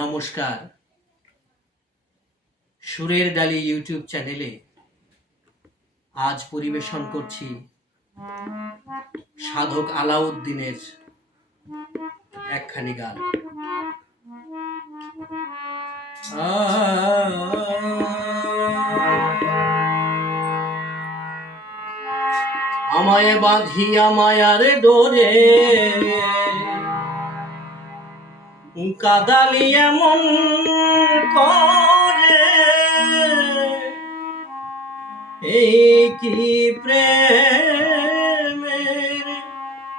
নমস্কার। সুরের ডালি ইউটিউব চ্যানেলে আজ পরিবেশন করছি সাধক আলাউদ্দিনের একখানি গান। আমায় বাঁধিয়া মায়ার ডোরে কাদালি এমন করে, এই কি প্রেমের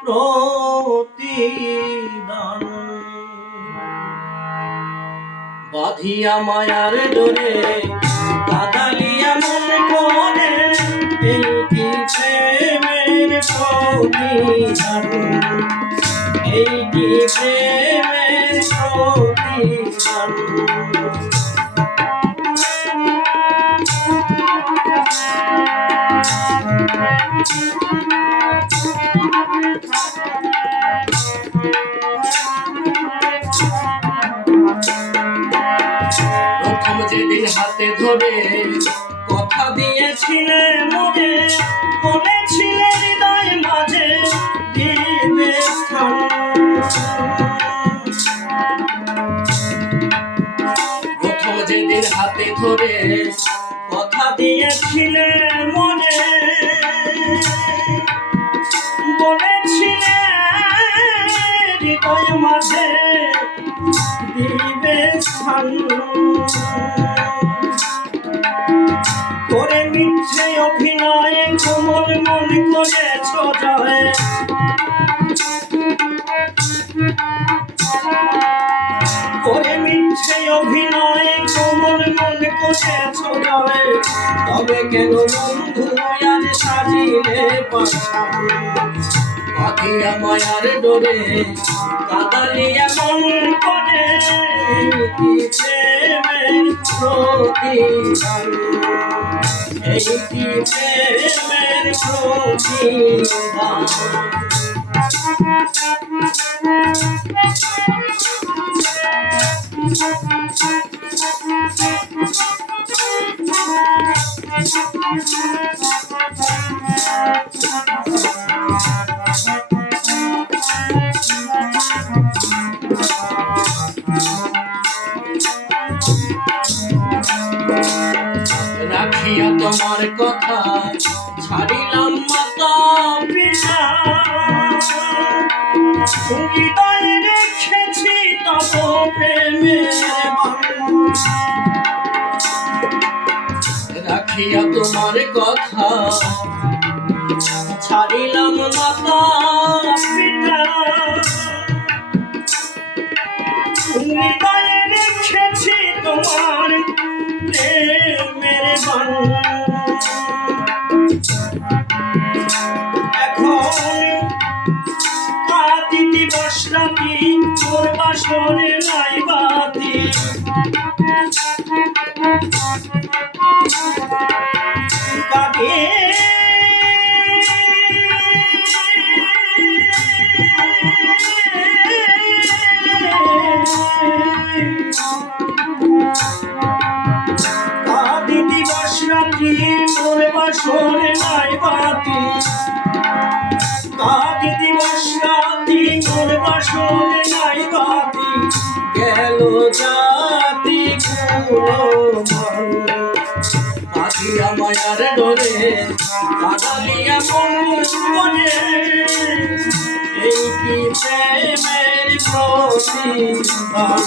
প্রতিদান। বাঁধিয়া মায়ার ডোরে কাদালি এমন করে, এই কি প্রেমের প্রতিদান, এই কি প্রেমের প্রতিদান। প্রথম যেদিন হাতে ধরে কথা দিয়েছিলে মনে, বলেছিলে হৃদয় মাঝে দিবে স্থান। প্রথম যেদিন হাতে ধরে কথা দিয়েছিলে মনে, বলেছিলে হৃদয় মাঝে দিবে স্থান। করে মিথ্যে অভিনয় কোমল মন করেছ জয়, করে মিথ্যে অভিনয় কোমল মন করেছ জয়। তবে কেন বন্ধু আজ সাজিলে পাশান, বাঁধিয়া মায়ার ডোরে কাদালি এমন করে, কি প্রেমের প্রতিদান, এই কি প্রেমের প্রতিদান। রাখিয়া তোমার কথা ছাড়িলাম মাতা পিতা, হৃদয়ে রেখেছি তব প্রেমের বাঁধন। রাখিয়া তোমার কথা ছাড়িলাম মাতা পিতা, হৃদয়ে রেখেছি তোমার প্রেমের বাঁধন। এখন কাঁদি দিবস রাতি তোর বাসরে নাই বাতি, কাঁদে কাঁদি দিবস রাতি তোর বাসরে নাই বাতি, কাঁদি দিবস রাতি তোর বাসরে নাই বাতি। গেল জাতি কুলমান, বাঁধিয়া মায়ার ডোরে কাদালি এমন করে, এই কি প্রেমের প্রতিদান।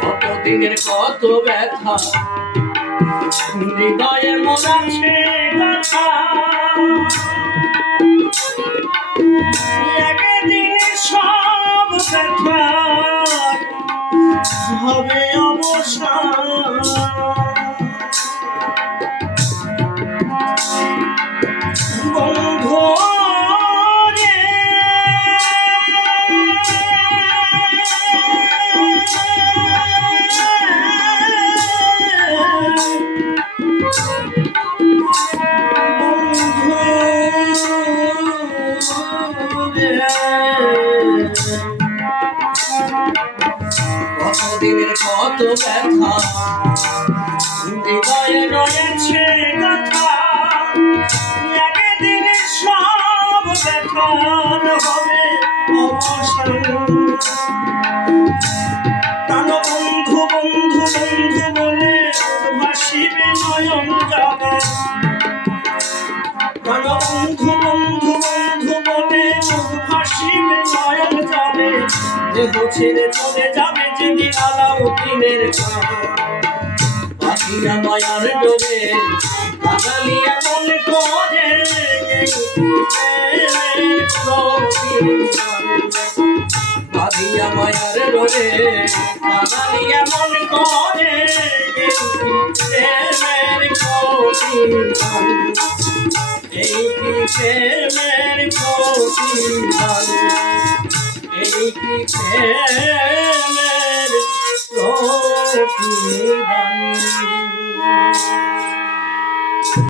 কতদিনের কত ব্যথা হৃদয়ে মন আছে ব্যথা, একদিনে সব ব্যথা হবে অবসান। বন্ধু রে কতদিনের কত ব্যথা হৃদয়ে রয়েছে কথা, একদিন সব ব্যথার হবে অবসান। প্রাণ বন্ধু বন্ধু বন্ধু বলে ভাসিবে নয়ন জলে, প্রাণ বন্ধু বন্ধু বন্ধু বলে ভাসিবে নয়ন জলে। দেহ ছেড়ে চলে যাবে যেদিন আলাউদ্দিনের খাঁ, পাখিয়া মায়ার ডোরে কাঙালি এমন করে পাখিয়া মায়ার ডোরে কাঙালি এমন করে প্রেমের প্রতিদান। এই কি প্রেমের প্রতিদান, এই কি প্রেমের প্রতিদান।